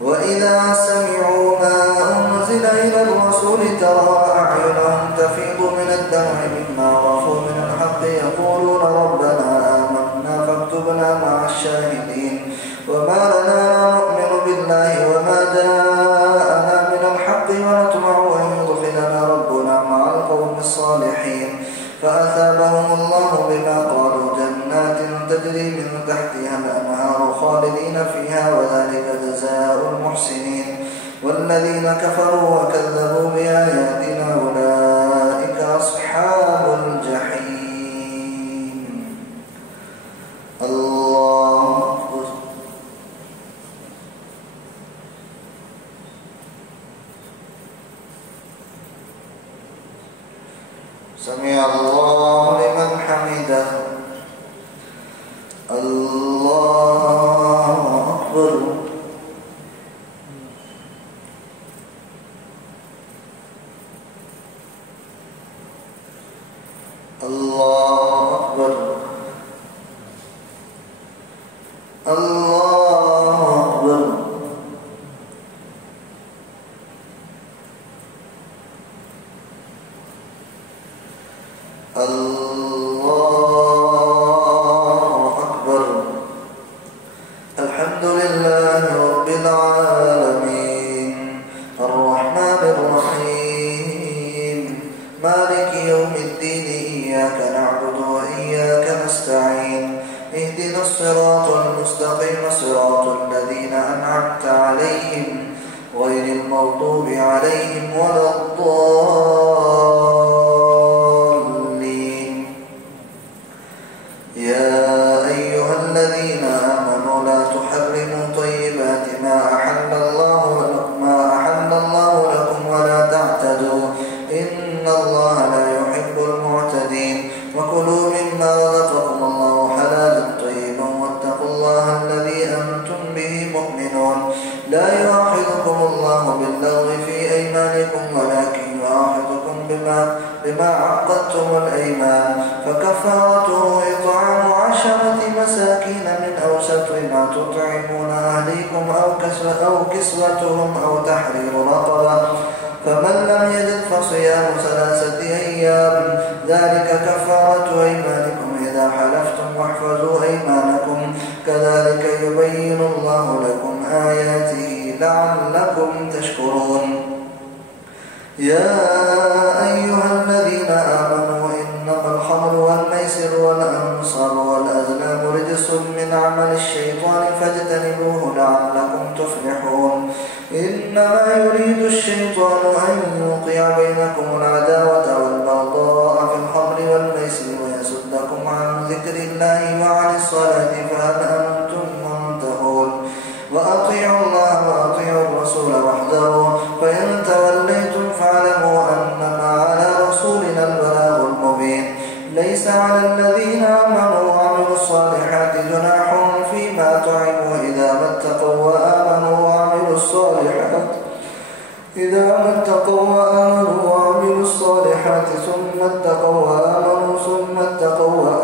وإذا سمعوا ما أنزل إلى الرسول ترى أعينهم تفيض من الدمع مما عرفوا من الحق يقولون ربنا آمنا فاكتبنا مع الشاهدين وما لنا نؤمن بالله وما جاءنا من الحق ونطمع أن يدخلنا ربنا مع القوم الصالحين فأثابهم الله بما قالوا جنات تجري من تحتها الأنهار خالدين فيها وذلك جزاء المحسنين والذين كفروا وكذبوا بآياتنا أولئك أصحاب الجحيم. الله أكبر. سمع الله لمن حمده. الله أكبر. الله أكبر. الله أكبر. الله أكبر. الحمد لله رب العالمين الرحمن الرحيم مالك يوم الدين إياك نعبد وإياك نستعين اهدنا الصراط المستقيم صراط الذين أنعمت عليهم غير المغضوب عليهم ولا الضالين. يا أيها الذين آمنوا لا تحرموا طيبات ما أحل الله لكم ولا تعتدوا إن الله لا يحب المعتدين وكلوا مما رزقكم الله حلالا طيبا واتقوا الله الذي أنتم به مؤمنون لا يؤاخذكم الله باللغو في أيمانكم ولكن يؤاخذكم بما عقدتم الأيمان فكفارته إطعام 10 مساكين من أوسط ما تطعمون أهليكم أو كسوتهم أو تحرير رقبة فمن لم يجد فصيام 3 أيام ذلك كفارة أيمانكم إذا حلفتم واحفظوا أيمانكم كذلك يبين الله لكم آياته لعلكم تشكرون. يا أيها الذين آمنوا إنما الخمر والميسر والأنصار والأزلام رجس من عمل الشيطان فاجتنبوه لعلكم تفلحون. إنما يريد الشيطان أن يوقع بينكم العداوة والبغضاء في الخمر والميسر ويصدكم عن ذكر الله وعن الصلاة فهل أنتم منتهون. وأطيعوا الله وأطيعوا الرسول واحذروا فإن توليتم فاعلموا أنما على رسولنا البلاغ المبين. ليس على الذين آمنوا وعملوا الصالحات جناح فيما طعموا إذا ما اتقوا وآمنوا وعملوا الصالحات ثم اتقوا